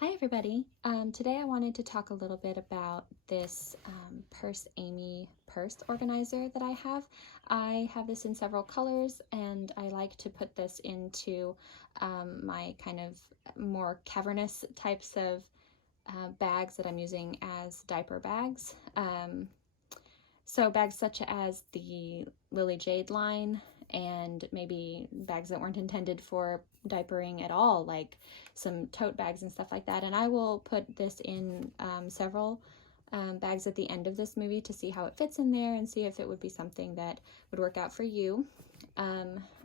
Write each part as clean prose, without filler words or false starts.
Hi everybody. Today I wanted to talk a little bit about this Purse Amie purse organizer that I have. I have this in several colors and I like to put this into my kind of more cavernous types of bags that I'm using as diaper bags. So bags such as the Lily Jade line and maybe bags that weren't intended for diapering at all, like some tote bags and stuff like that. And I will put this in several bags at the end of this movie to see how it fits in there and see if it would be something that would work out for you.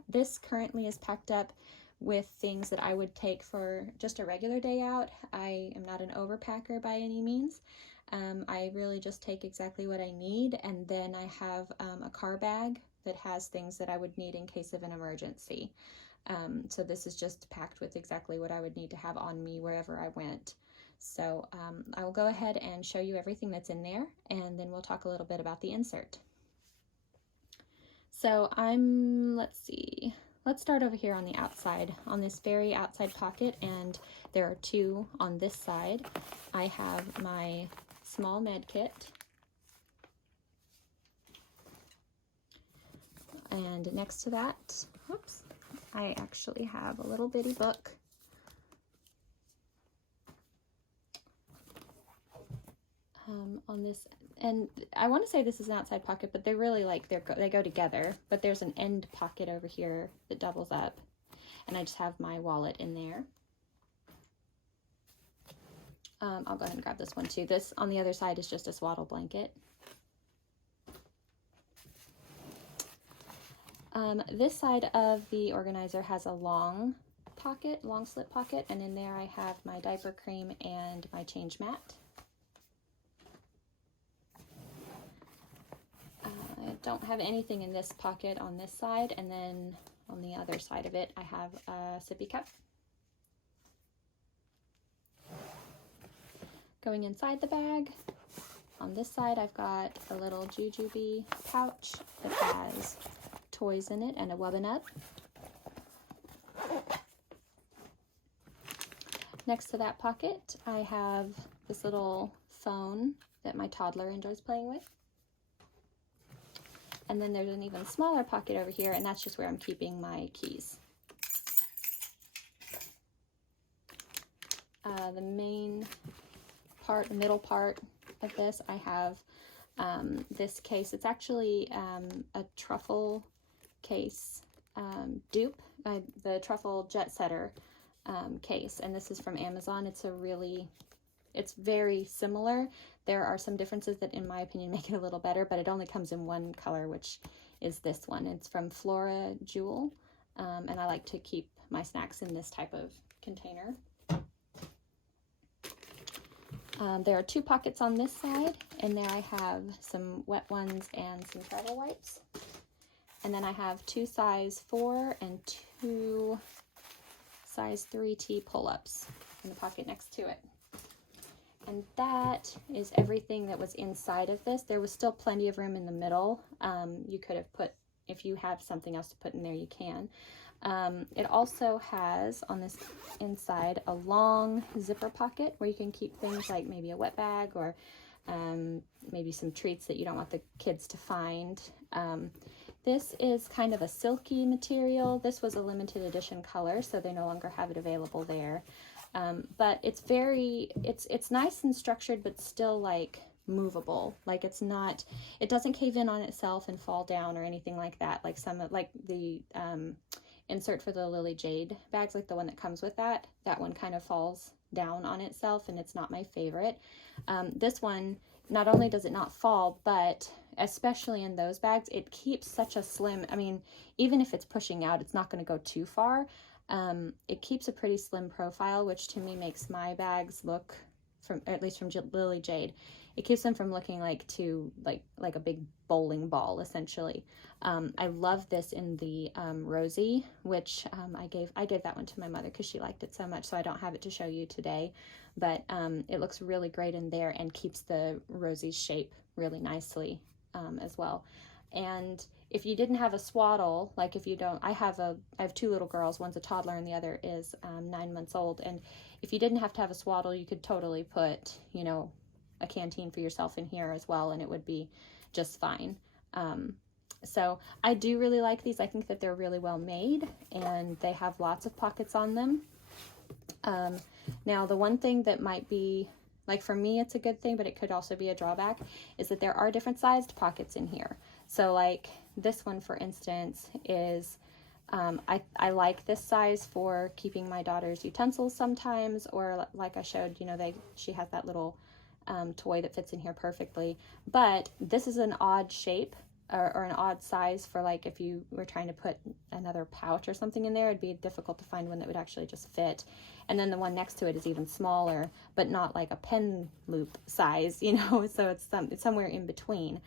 This currently is packed up with things that I would take for just a regular day out. I am not an overpacker by any means. I really just take exactly what I need, and then I have a car bag that has things that I would need in case of an emergency. So this is just packed with exactly what I would need to have on me wherever I went. So I will go ahead and show you everything that's in there, and then we'll talk a little bit about the insert. So let's start over here on the outside, on this very outside pocket, and there are two on this side. I have my small med kit, and next to that, whoops, I actually have a little bitty book. On this, and I want to say this is an outside pocket, but they're really like they go together, but there's an end pocket over here that doubles up, and I just have my wallet in there. I'll go ahead and grab this one too. This on the other side is just a swaddle blanket. This side of the organizer has a long slip pocket, and in there I have my diaper cream and my change mat. I don't have anything in this pocket on this side, and then on the other side of it I have a sippy cup. Going inside the bag, on this side I've got a little jujube pouch that has toys in it and a Wub-N-Up. Next to that pocket I have this little phone that my toddler enjoys playing with. And then there's an even smaller pocket over here, and that's just where I'm keeping my keys. The main part, the middle part of this, I have this case. It's actually a truffle case dupe, the truffle jet setter case, and this is from Amazon. It's very similar. There are some differences that in my opinion make it a little better, but it only comes in one color, which is this one. It's from Flora Jewel, and I like to keep my snacks in this type of container. There are two pockets on this side, and there I have some wet ones and some travel wipes. And then I have two size 4 and two size 3T pull-ups in the pocket next to it. And that is everything that was inside of this. There was still plenty of room in the middle. You could have put, if you have something else to put in there, you can. It also has on this inside a long zipper pocket where you can keep things like maybe a wet bag or maybe some treats that you don't want the kids to find. This is kind of a silky material. This was a limited edition color, so they no longer have it available there. But it's nice and structured, but still like movable. Like it doesn't cave in on itself and fall down or anything like that. Like the insert for the Lily Jade bags, like the one that comes with that one kind of falls down on itself, and it's not my favorite. This one, not only does it not fall, but especially in those bags, it keeps such a slim, I mean, even if it's pushing out, it's not going to go too far. It keeps a pretty slim profile, which to me makes my bags look, at least from Lily Jade, it keeps them from looking like a big bowling ball, essentially. I love this in the rosy, which I gave that one to my mother because she liked it so much, so I don't have it to show you today, but it looks really great in there and keeps the rosy shape really nicely as well. And if you didn't have a swaddle, like if you don't, I have 2 little girls, one's a toddler and the other is 9 months old, and if you didn't have to have a swaddle, you could totally put, you know, a canteen for yourself in here as well, and it would be just fine. So I do really like these. I think that they're really well made, and they have lots of pockets on them. Now the one thing that might be, like for me it's a good thing, but it could also be a drawback, is that there are different sized pockets in here. So like this one, for instance, is, I like this size for keeping my daughter's utensils sometimes, or like I showed, you know, she has that little toy that fits in here perfectly. But this is an odd shape, or an odd size for, like, if you were trying to put another pouch or something in there, it'd be difficult to find one that would actually just fit. And then the one next to it is even smaller, but not like a pen loop size, you know, so it's somewhere in between.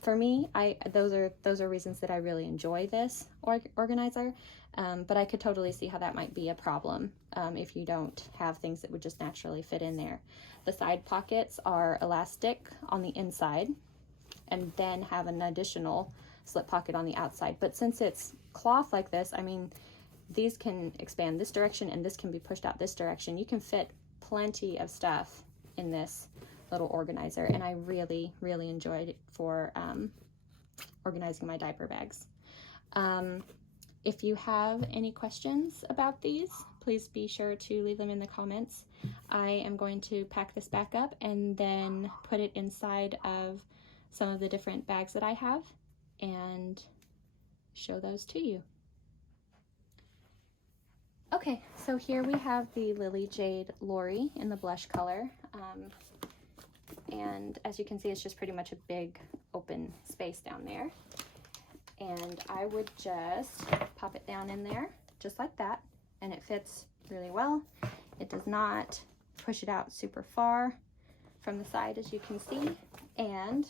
For me, those are reasons that I really enjoy this organizer, but I could totally see how that might be a problem if you don't have things that would just naturally fit in there. The side pockets are elastic on the inside, and then have an additional slip pocket on the outside. But since it's cloth like this, I mean, these can expand this direction and this can be pushed out this direction. You can fit plenty of stuff in this little organizer, and I really, really enjoyed it for organizing my diaper bags. If you have any questions about these, please be sure to leave them in the comments. I am going to pack this back up and then put it inside of some of the different bags that I have and show those to you. Okay, so here we have the Lily Jade Lori in the blush color. And as you can see, it's just pretty much a big open space down there. And I would just pop it down in there, just like that, and it fits really well. It does not push it out super far from the side, as you can see. And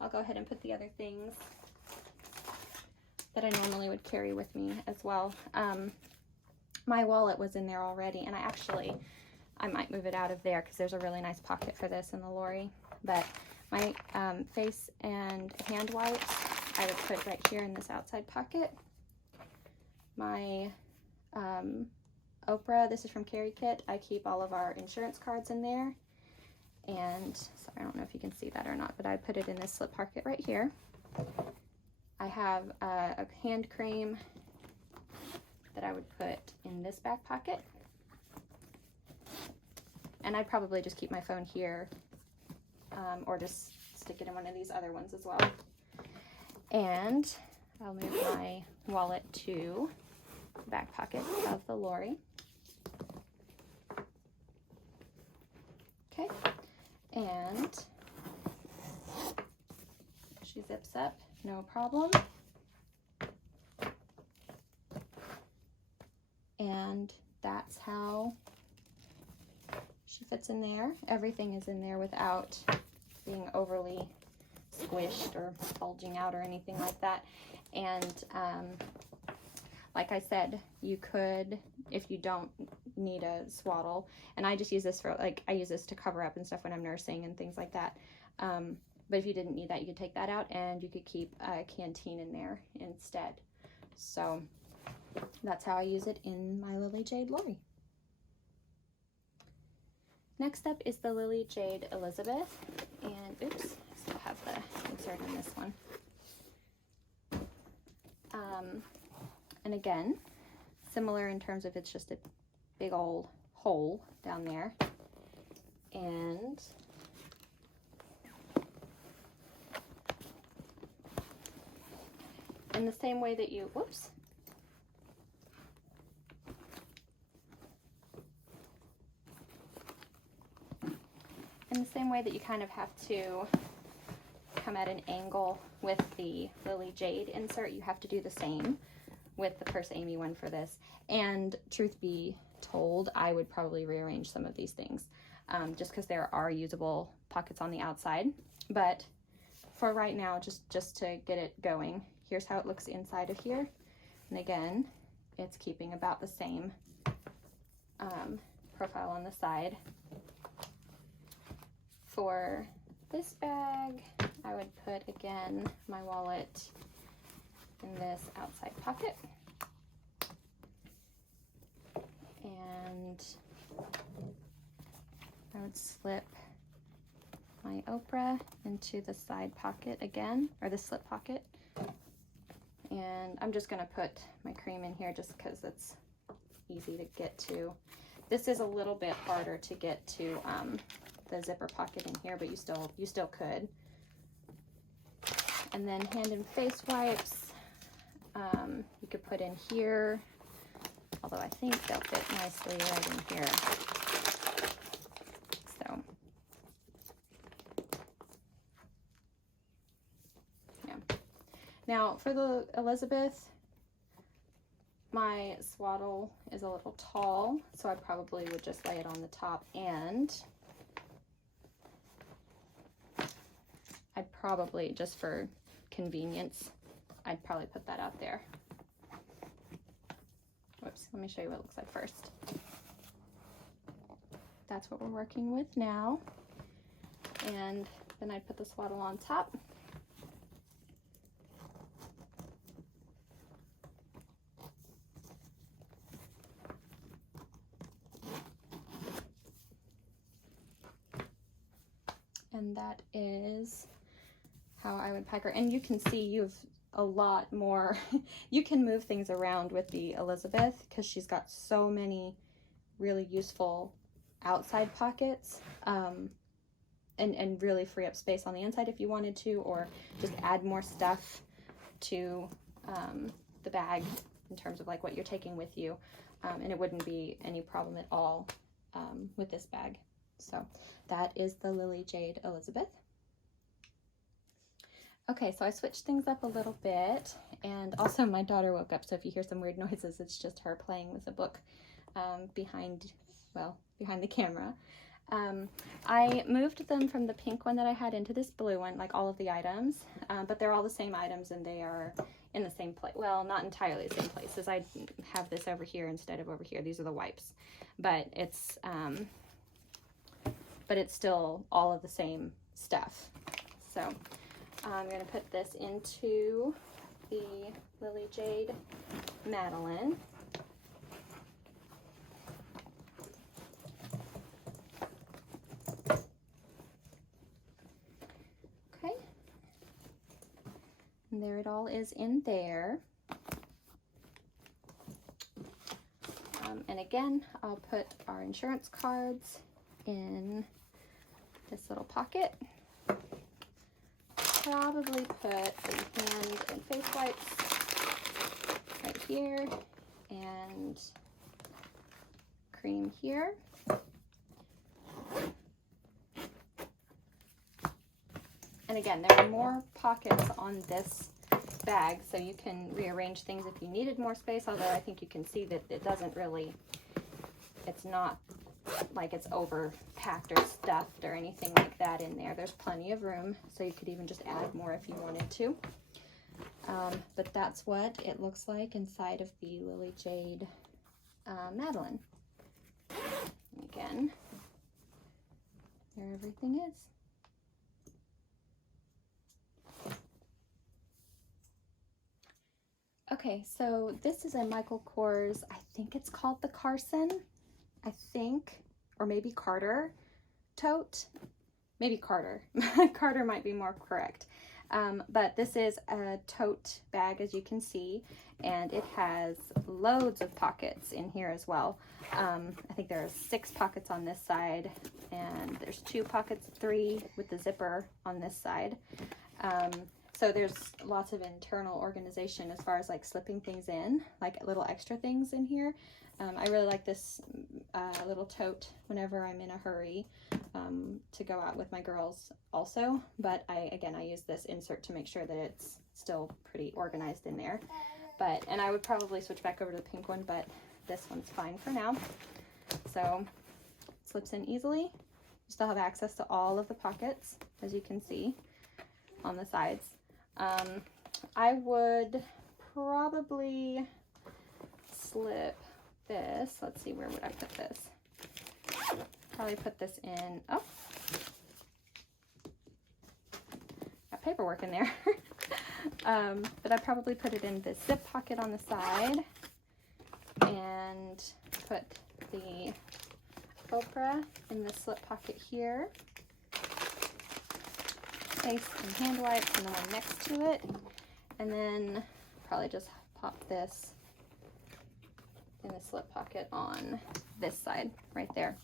I'll go ahead and put the other things that I normally would carry with me as well. My wallet was in there already, and I might move it out of there because there's a really nice pocket for this in the Lori. But my face and hand wipes, I would put right here in this outside pocket. My Oprah, this is from Carry Kit. I keep all of our insurance cards in there. And sorry, I don't know if you can see that or not, but I put it in this slip pocket right here. I have a hand cream that I would put in this back pocket. And I'd probably just keep my phone here, or just stick it in one of these other ones as well. And I'll move my wallet to the back pocket of the Lori. Okay. And she zips up, no problem. And that's how she fits in there. Everything is in there without being overly squished or bulging out or anything like that. And like I said, you could, if you don't need a swaddle, and I just use this for, like, I use this to cover up and stuff when I'm nursing and things like that. But if you didn't need that, you could take that out and you could keep a canteen in there instead. So that's how I use it in my Lily Jade Lori. Next up is the Lily Jade Elizabeth, and oops, I still have the insert in this one. And again, similar in terms of it's just a big old hole down there. And in the same way that you, whoops, in the same way that you kind of have to come at an angle with the Lily Jade insert, you have to do the same with the Purse Amie one for this. And truth be told, I would probably rearrange some of these things just because there are usable pockets on the outside. But for right now, just to get it going, here's how it looks inside of here. And again, it's keeping about the same profile on the side. For this bag, I would put, again, my wallet in this outside pocket. And I would slip my Oprah into the side pocket again, or the slip pocket. And I'm just gonna put my cream in here just because it's easy to get to. This is a little bit harder to get to the zipper pocket in here, but you still could. And then hand and face wipes, you could put in here, although I think they'll fit nicely right in here. So, yeah. Now for the Elizabeth, my swaddle is a little tall, so I probably would just lay it on the top, and I'd probably, just for convenience, I'd probably put that out there. Whoops, let me show you what it looks like first. That's what we're working with now. And then I'd put the swaddle on top. And that is how I would pack her. And you can see you've a lot more, you can move things around with the Elizabeth because she's got so many really useful outside pockets, and really free up space on the inside if you wanted to, or just add more stuff to the bag in terms of like what you're taking with you, and it wouldn't be any problem at all with this bag. So that is the Lily Jade Elizabeth. Okay, so I switched things up a little bit, and also my daughter woke up, so if you hear some weird noises, it's just her playing with a book behind the camera. I moved them from the pink one that I had into this blue one, like all of the items, but they're all the same items and they are in the same place. Well, not entirely the same places. I have this over here instead of over here. These are the wipes, but it's still all of the same stuff. So I'm going to put this into the Lily Jade Madeleine. Okay. And there it all is in there. And again, I'll put our insurance cards in this little pocket. Probably put the hand and face wipes right here and cream here. And again, there are more pockets on this bag, so you can rearrange things if you needed more space, although I think you can see that it doesn't really, it's not like it's overpacked or stuffed or anything like that in there. There's plenty of room, so you could even just add more if you wanted to. But that's what it looks like inside of the Lily Jade Madeleine. And again, there everything is. Okay, so this is a Michael Kors, I think it's called the Carson, I think, or maybe Carter tote, maybe Carter. Carter might be more correct. But this is a tote bag, as you can see, and it has loads of pockets in here as well. I think there are 6 pockets on this side, and there's 2 pockets, 3 with the zipper on this side. So there's lots of internal organization as far as like slipping things in, like little extra things in here. I really like this little tote whenever I'm in a hurry to go out with my girls also. But I use this insert to make sure that it's still pretty organized in there. And I would probably switch back over to the pink one, but this one's fine for now. So it slips in easily. You still have access to all of the pockets, as you can see on the sides. I would probably slip this. Let's see, where would I put this? Probably put this in, oh, got paperwork in there. But I probably put it in this zip pocket on the side and put the Oprah in the slip pocket here. Place some hand wipes and the one next to it. And then probably just pop this in the slip pocket on this side right there.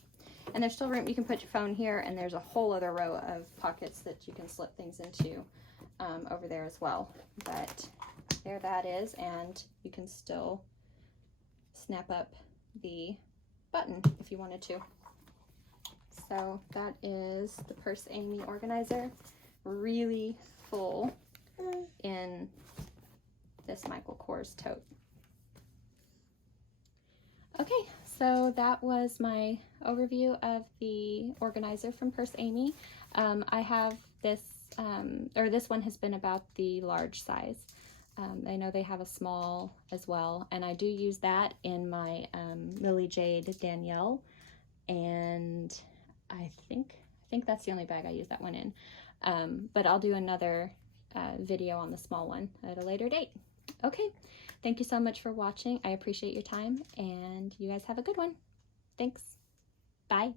And there's still room, you can put your phone here, and there's a whole other row of pockets that you can slip things into over there as well. But there that is, and you can still snap up the button if you wanted to. So that is the Purse Amie organizer, really full in this Michael Kors tote. Okay, so that was my overview of the organizer from Purse Amie. I have this, this one has been about the large size. I know they have a small as well, and I do use that in my Lily Jade Danielle, and I think that's the only bag I use that one in. But I'll do another video on the small one at a later date. Okay, thank you so much for watching. I appreciate your time, and you guys have a good one. Thanks. Bye.